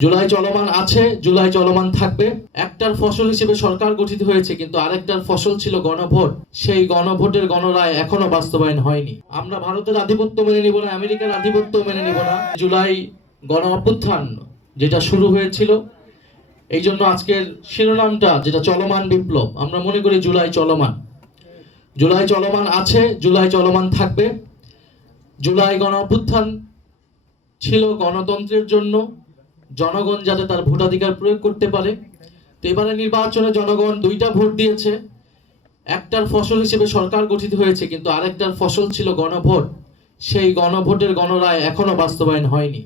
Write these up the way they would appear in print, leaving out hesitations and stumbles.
জুলাই চলমান আছে, জুলাই চলমান থাকবে। একটার ফসল হিসেবে সরকার গঠিত হয়েছে, কিন্তু আরেকটার ফসল ছিল গণভোট। সেই গণভোটের গণরায় এখনো বাস্তবায়ন হয়নি। আমরা ভারতের আধিপত্য মেনে নিব না, আমেরিকার আধিপত্য মেনে নিব না। জুলাই গণ অভ্যুত্থান যেটা শুরু হয়েছিল, এই জন্য আজকের শিরোনামটা যেটা চলমান বিপ্লব, আমরা মনে করি জুলাই চলমান। জুলাই চলমান আছে, জুলাই চলমান থাকবে। জুলাই গণ অভ্যুত্থান ছিল গণতন্ত্রের জন্য, জনগণ যাতে তার ভোটাধিকার প্রয়োগ করতে পারে। তো এবারে নির্বাচনে জনগণ দুইটা ভোট দিয়েছে। একটার ফসল হিসেবে সরকার গঠিত হয়েছে, কিন্তু আরেকটার ফসল ছিল গণভোট। সেই গণভোটের গণরায় এখনো বাস্তবায়ন হয়নি।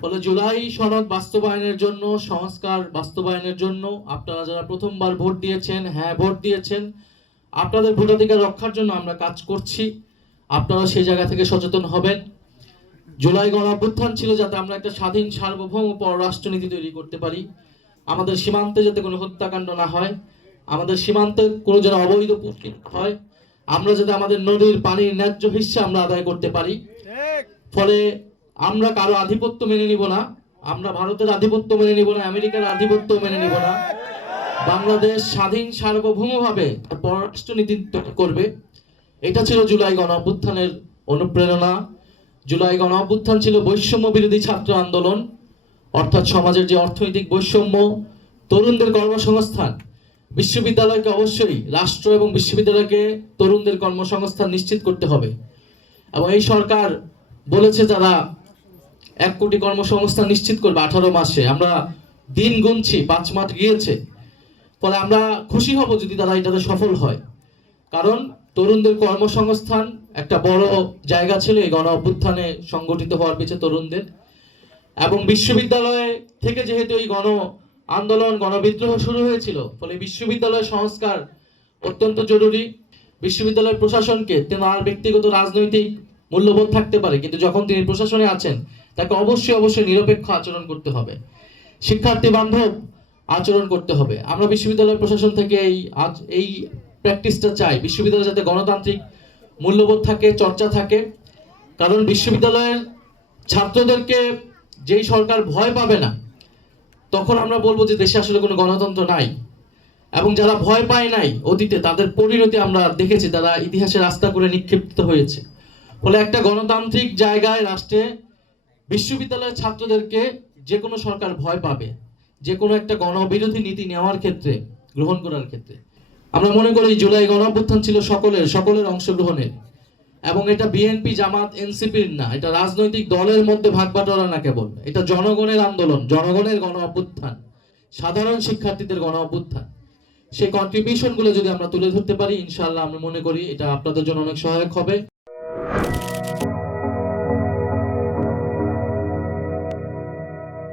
ফলে জুলাই সনদ বাস্তবায়নের জন্য, সংস্কার বাস্তবায়নের জন্য আপনারা যারা প্রথমবার ভোট দিয়েছেন, হ্যাঁ ভোট দিয়েছেন, আপনাদের ভোটাধিকার রক্ষার জন্য আমরা কাজ করছি। আপনারা সেই জায়গা থেকে সচেতন হবেন। জুলাই গণ অভ্যুত্থান ছিল যাতে আমরা একটা স্বাধীন সার্বভৌম পররাষ্ট্রনীতি তৈরি করতে পারি। আমাদের সীমান্তে যাতে কোনো হত্যাকাণ্ড না হয়, আমাদের সীমান্তে কোনো যেন অবৈধ পুষ্কিন হয়, আমরা যাতে আমাদের নদীর পানির ন্যায্য হিস্সা আমরা আদায় করতে পারি। ফলে আমরা কারো আধিপত্য মেনে নিব না, আমরা ভারতের আধিপত্য মেনে নিব না, আমেরিকার আধিপত্য মেনে নিব না। বাংলাদেশ স্বাধীন সার্বভৌমভাবে পররাষ্ট্রনীতি করবে। এটা ছিল জুলাই গণ অভ্যুত্থানের অনুপ্রেরণা। জুলাই গণ অভ্যুত্থান ছিল বৈষম্য বিরোধী ছাত্র আন্দোলন, অর্থাৎ সমাজের যে অর্থনৈতিক বৈষম্য, তরুণদের কর্মসংস্থান। বিশ্ববিদ্যালয়কে অবশ্যই, রাষ্ট্র এবং বিশ্ববিদ্যালয়কে তরুণদের কর্মসংস্থান নিশ্চিত করতে হবে। এবং এই সরকার বলেছে যারা 1 কোটি কর্মসংস্থান নিশ্চিত করবে 18 মাসে। আমরা দিন গুনছি, 5 মাস গিয়েছে। ফলে আমরা খুশি হব যদি তারা এটাতে সফল হয়, কারণ তরুণদের কর্মসংস্থান একটা বড় জায়গা ছিল এই গণ অভ্যুত্থানে সংগঠিত হওয়ার পিছনে তরুণদের। এবং বিশ্ববিদ্যালয় থেকে যেহেতু এই গণ আন্দোলন, গণবিদ্রোহ শুরু হয়েছিল, ফলে বিশ্ববিদ্যালয় সংস্কার অত্যন্ত জরুরি। বিশ্ববিদ্যালয় প্রশাসনকে তার ব্যক্তিগত রাজনৈতিক মূল্যবোধ থাকতে পারে, কিন্তু যখন তিনি প্রশাসনে আছেন তাকে অবশ্যই নিরপেক্ষ আচরণ করতে হবে, শিক্ষার্থী বান্ধব আচরণ করতে হবে। আমরা বিশ্ববিদ্যালয় প্রশাসন থেকে এই প্র্যাকটিসটা চাই, বিশ্ববিদ্যালয়ে যাতে গণতান্ত্রিক মূল্যবোধ থাকে, চর্চা থাকে। কারণ বিশ্ববিদ্যালয়ের ছাত্রদেরকে যেই সরকার ভয় পাবে না, তখন আমরা বলবো যে দেশে আসলে কোনো গণতন্ত্র নাই। এবং যারা ভয় পায় নাই অতীতে, তাদের পরিণতি আমরা দেখেছি, তারা ইতিহাসে রাস্তা করে নিক্ষিপ্ত হয়েছে। ফলে একটা গণতান্ত্রিক জায়গায়, রাষ্ট্রে বিশ্ববিদ্যালয়ের ছাত্রদেরকে যে কোনো সরকার ভয় পাবে, যে কোনো একটা গণবিরোধী নীতি নেওয়ার ক্ষেত্রে, গ্রহণ করার ক্ষেত্রে। আমরা মনে করি জুলাই গণ অভ্যুত্থান ছিল সকলের অংশগ্রহণের। এবং এটা বিএনপি, জামাত, এনসিপির না, এটা রাজনৈতিক দলের মধ্যে ভাগবাটোয়ারা না, কেবল এটা জনগণের আন্দোলন, জনগণের গণ অভ্যুত্থান, সাধারণ শিক্ষার্থীদের গণ অভ্যুত্থান। সেই কন্ট্রিবিউশন গুলো যদি আমরা তুলে ধরতে পারি, ইনশাআল্লাহ আমরা মনে করি এটা আপনাদের জন্য অনেক সহায়ক হবে।